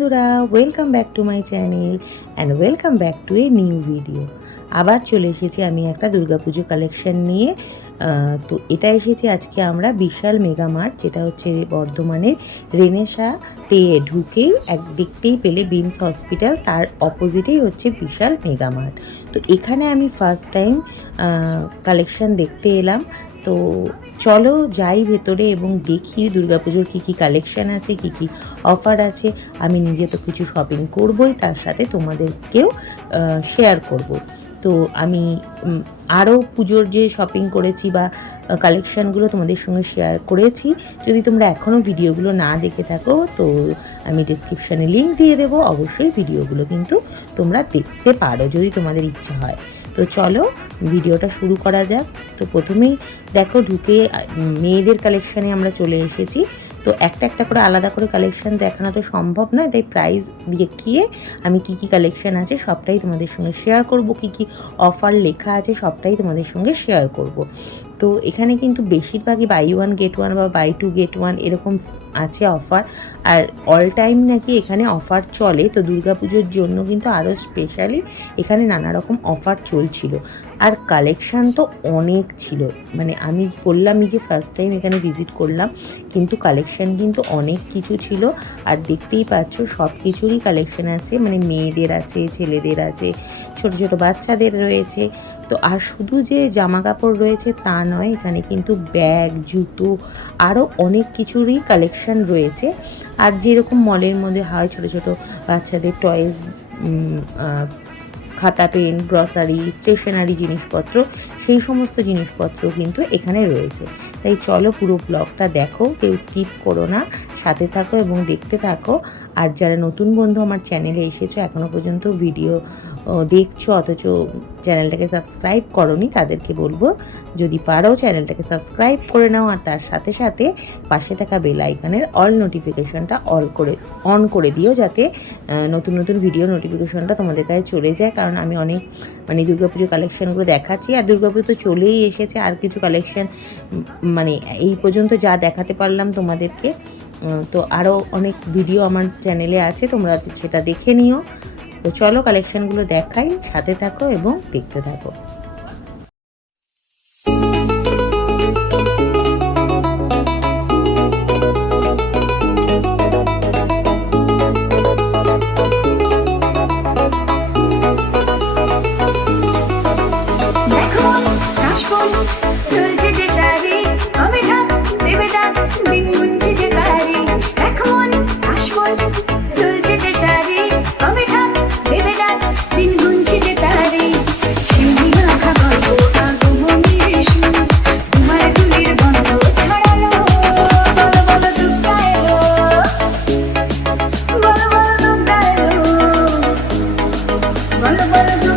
বন্ধুরা welcome back to my channel and welcome back to a new video আবার চলে এসেছি আমি একটা দুর্গাপুজো কালেকশন নিয়ে। তো এটা এসেছি আজকে আমরা বিশাল মেগা মার্ট, যেটা হচ্ছে বর্ধমানের রেনেসাতে ঢুকেই এক, দেখতেই পেলে বিমস হসপিটাল, তার অপোজিটেই হচ্ছে বিশাল মেগা মার্ট। তো এখানে আমি ফার্স্ট টাইম কালেকশন দেখতে এলাম। তো চলো যাই ভেতরে এবং দেখি দুর্গাপুজোর কী কী কালেকশন আছে, কী কী অফার আছে। আমি নিজে তো কিছু শপিং করবই, তার সাথে তোমাদেরকেও শেয়ার করব। তো আমি আরও পুজোর যে শপিং করেছি বা কালেকশানগুলো তোমাদের সঙ্গে শেয়ার করেছি। যদি তোমরা এখনও ভিডিওগুলো না দেখে থাকো, তো আমি ডিসক্রিপশানে লিঙ্ক দিয়ে দেবো। অবশ্যই ভিডিওগুলো কিন্তু তোমরা দেখতে পারো, যদি তোমাদের ইচ্ছা হয়। তো চলো, ভিডিওটা শুরু করা যাক। তো প্রথমেই দেখো ঢুকে মেয়েদের কালেকশানে আমরা চলে এসেছি। তো একটা একটা করে আলাদা করে কালেকশান দেখানো তো সম্ভব নয়, তাই প্রাইস দেখিয়ে আমি কি কি কালেকশান আছে সবটাই তোমাদের সঙ্গে শেয়ার করব, কি কি অফার লেখা আছে সবটাই তোমাদের সঙ্গে শেয়ার করব। তো এখানে কিন্তু বেশিরভাগই বাই ওয়ান গেট ওয়ান বা বাই টু গেট ওয়ান এরকম আছে অফার আর অল টাইম নাকি এখানে অফার চলে, তো দুর্গাপুজোর জন্য কিন্তু আরও স্পেশালি এখানে নানা রকম অফার চলছিল। আর কালেকশান তো অনেক ছিল। মানে আমি বললামই যে ফার্স্ট টাইম এখানে ভিজিট করলাম, কিন্তু কালেকশান কিন্তু অনেক কিছু ছিল। আর দেখতেই পাচ্ছ সব কিছুরই কালেকশান আছে। মানে মেয়েদের আছে, ছেলেদের আছে, ছোট ছোট বাচ্চাদের রয়েছে। তো আর শুধু যে জামা কাপড় রয়েছে তা নয়, এখানে কিন্তু ব্যাগ, জুতো আরও অনেক কিছুরই কালেকশান রয়েছে। আর যেরকম মলের মধ্যে হয় ছোট ছোট বাচ্চাদের টয়েস খাতা পেন গ্রসারি স্টেশনারি জিনিসপত্র, সেই সমস্ত জিনিসপত্র কিন্তু এখানে রয়েছে। তাই চলো পুরো ব্লগটা দেখো, কেউ স্কিপ করো না, সাথে থাকো এবং দেখতে থাকো। আর যারা নতুন বন্ধু আমার চ্যানেলে এসেছ এখনও পর্যন্ত ভিডিও দেখছ, অথচ চ্যানেলটাকে সাবস্ক্রাইব করনি, তাদেরকে বলব, যদি পারো চ্যানেলটাকে সাবস্ক্রাইব করে নাও, আর তার সাথে সাথে পাশে থাকা বেল আইকনের অল নোটিফিকেশনটা অল করে, অন করে দিও, যাতে নতুন নতুন ভিডিও নোটিফিকেশনটা তোমাদের কাছে চলে যায়, কারণ আমি অনেক মানে দুর্গা দুর্গাপুজোর কালেকশানগুলো দেখাচ্ছি, আর দুর্গাপুজো তো চলেই এসেছে, আর কিছু কালেকশান মানে এই পর্যন্ত যা দেখাতে পারলাম তোমাদেরকে তো আরও অনেক ভিডিও আমার চ্যানেলে আছে, তোমরা সেটা দেখে নিও তো চলো কালেকশনগুলো দেখাই সাথে থাকো এবং দেখতে থাকো। but it.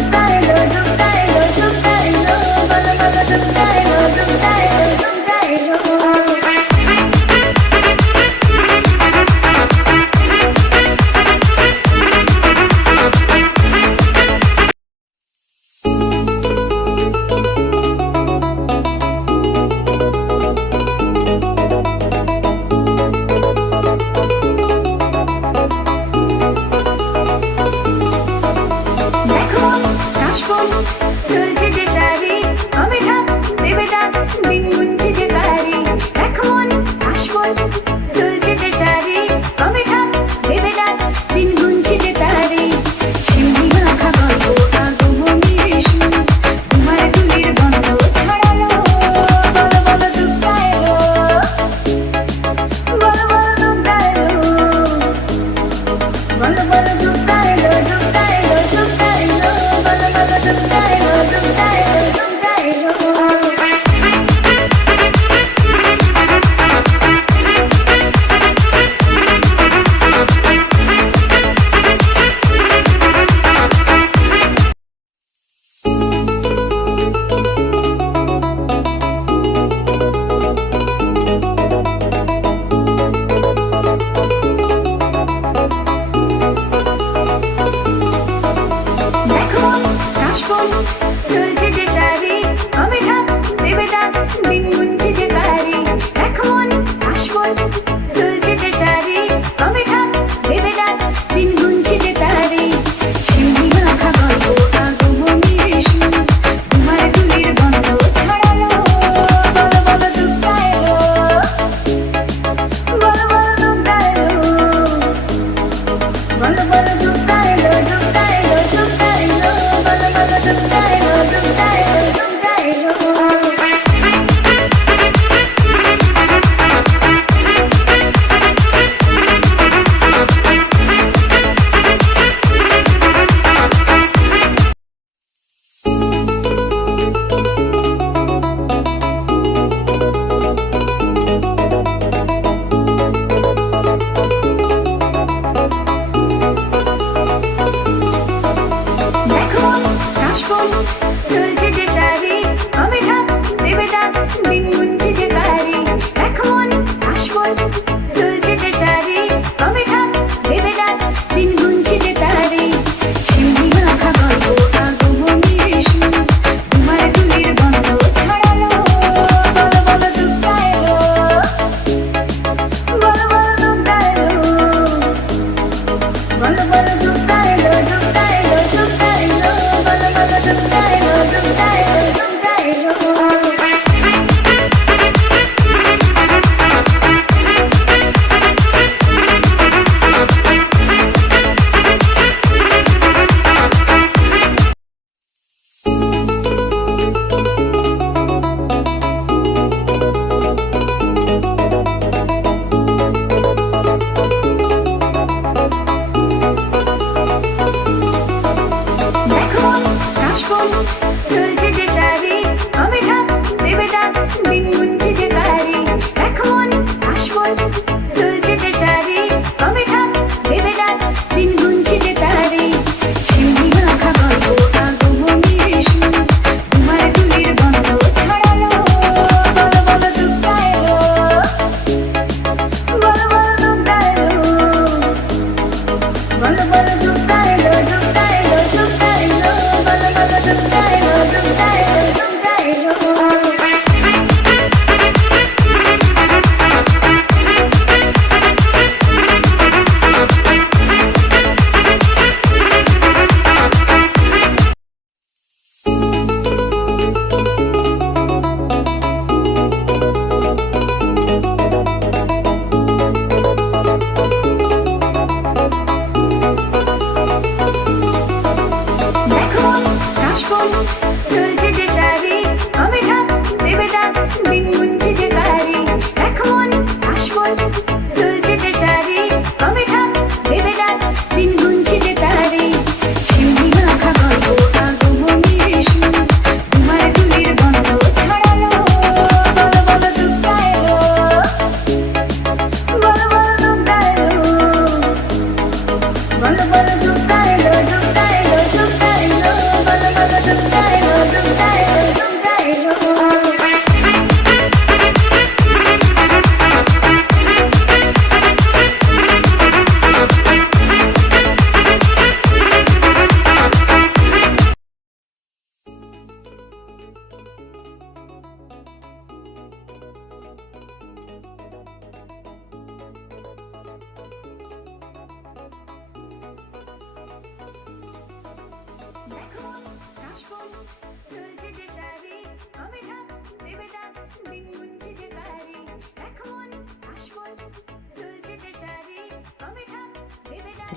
the world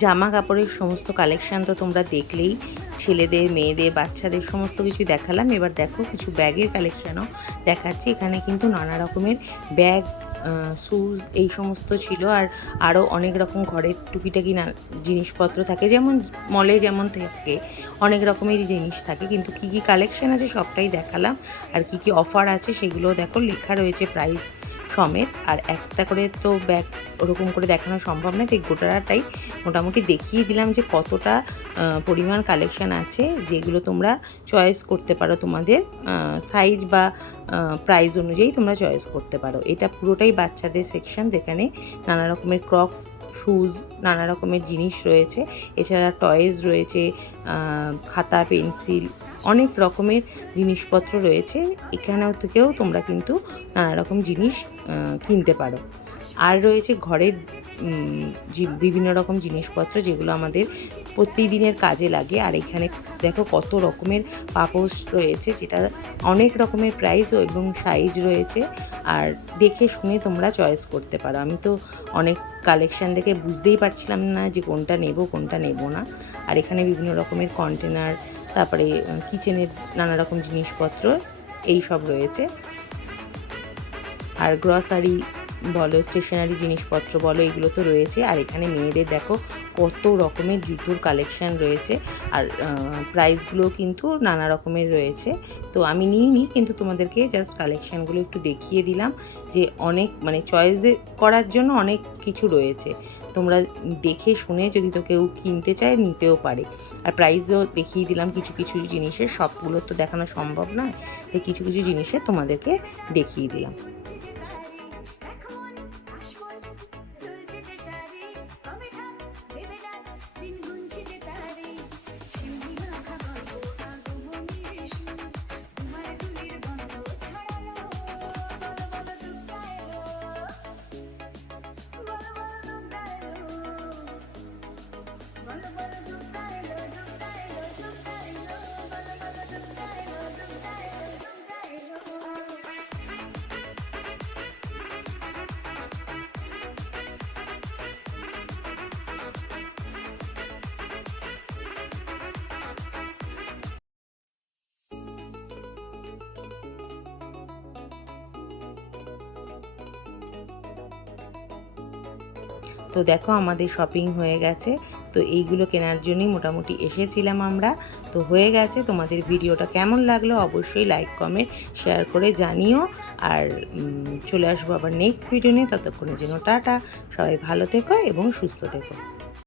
জামা কাপড়ের সমস্ত কালেকশান তো তোমরা দেখলেই, ছেলেদের, মেয়েদের, বাচ্চাদের সমস্ত কিছু দেখালাম। এবার দেখো কিছু ব্যাগের কালেকশানও দেখাচ্ছি। এখানে কিন্তু নানা রকমের ব্যাগ শুজ এই সমস্ত ছিল। আর আরও অনেক রকম ঘরের টুকিটাকি না, জিনিসপত্র থাকে। যেমন মলে যেমন থাকে, অনেক রকমেরই জিনিস থাকে। কিন্তু কী কী কালেকশান আছে সবটাই দেখালাম। আর কী কী অফার আছে সেগুলো দেখো। লেখা রয়েছে প্রাইস সমেত, আর একটা করে তো ব্যাগ ওরকম করে দেখানো সম্ভব নয় তাই গোটাটাই মোটামুটি দেখিয়ে দিলাম যে কতটা পরিমাণ কালেকশান আছে, যেগুলো তোমরা চয়েস করতে পারো তোমাদের সাইজ বা প্রাইস অনুযায়ী তোমরা চয়েস করতে পারো। এটা পুরোটাই বাচ্চাদের সেকশন যেখানে নানা রকমের ক্রক্স শুজ নানা রকমের জিনিস রয়েছে। এছাড়া টয়েস রয়েছে খাতা পেন্সিল অনেক রকমের জিনিসপত্র রয়েছে। এখানেও থেকেও তোমরা কিন্তু নানা রকম জিনিস কিনতে পারো। আর রয়েছে ঘরের বিভিন্ন রকম জিনিসপত্র যেগুলো আমাদের প্রতিদিনের কাজে লাগে। আর এখানে দেখো কত রকমের পাপোশ রয়েছে, যেটা অনেক রকমের প্রাইস এবং সাইজ রয়েছে। আর দেখে শুনে তোমরা চয়েস করতে পারো। আমি তো অনেক কালেকশান দেখে বুঝতেই পারছিলাম না যে কোনটা নেব কোনটা নেব না। আর এখানে বিভিন্ন রকমের কন্টেনার তারপরে কিচেনের নানা রকম জিনিসপত্র এই সব রয়েছে। আর গ্রসারি বলো স্টেশনারি জিনিসপত্র বলো, এগুলো তো রয়েছে। আর এখানে মেয়েদের দেখো, কত রকমের জুতোর কালেকশান রয়েছে। আর প্রাইসগুলো কিন্তু নানা রকমের রয়েছে। তো আমি নিইনি, কিন্তু তোমাদেরকে জাস্ট কালেকশানগুলো একটু দেখিয়ে দিলাম যে অনেক মানে চয়েস করার জন্য অনেক কিছু রয়েছে। তোমরা দেখে শুনে যদি তো কেউ কিনতে চায়, নিতেও পারে। আর প্রাইসও দেখিয়ে দিলাম কিছু কিছু জিনিসের। সবগুলো তো দেখানো সম্ভব নয়, তাই কিছু কিছু জিনিসের তোমাদেরকে দেখিয়ে দিলাম। Gracias. তো দেখো আমাদের শপিং হয়ে গেছে। তো এইগুলো কেনার জন্যই মোটামুটি এসেছিলাম আমরা। তো হয়ে গেছে, তোমাদের ভিডিওটা কেমন লাগল অবশ্যই লাইক কমেন্ট শেয়ার করে জানিও। আর চলে আসব আবার নেক্সট ভিডিও নিয়ে। ততক্ষণের জন্য টাটা। সবাই ভালো থেকো এবং সুস্থ থেকো।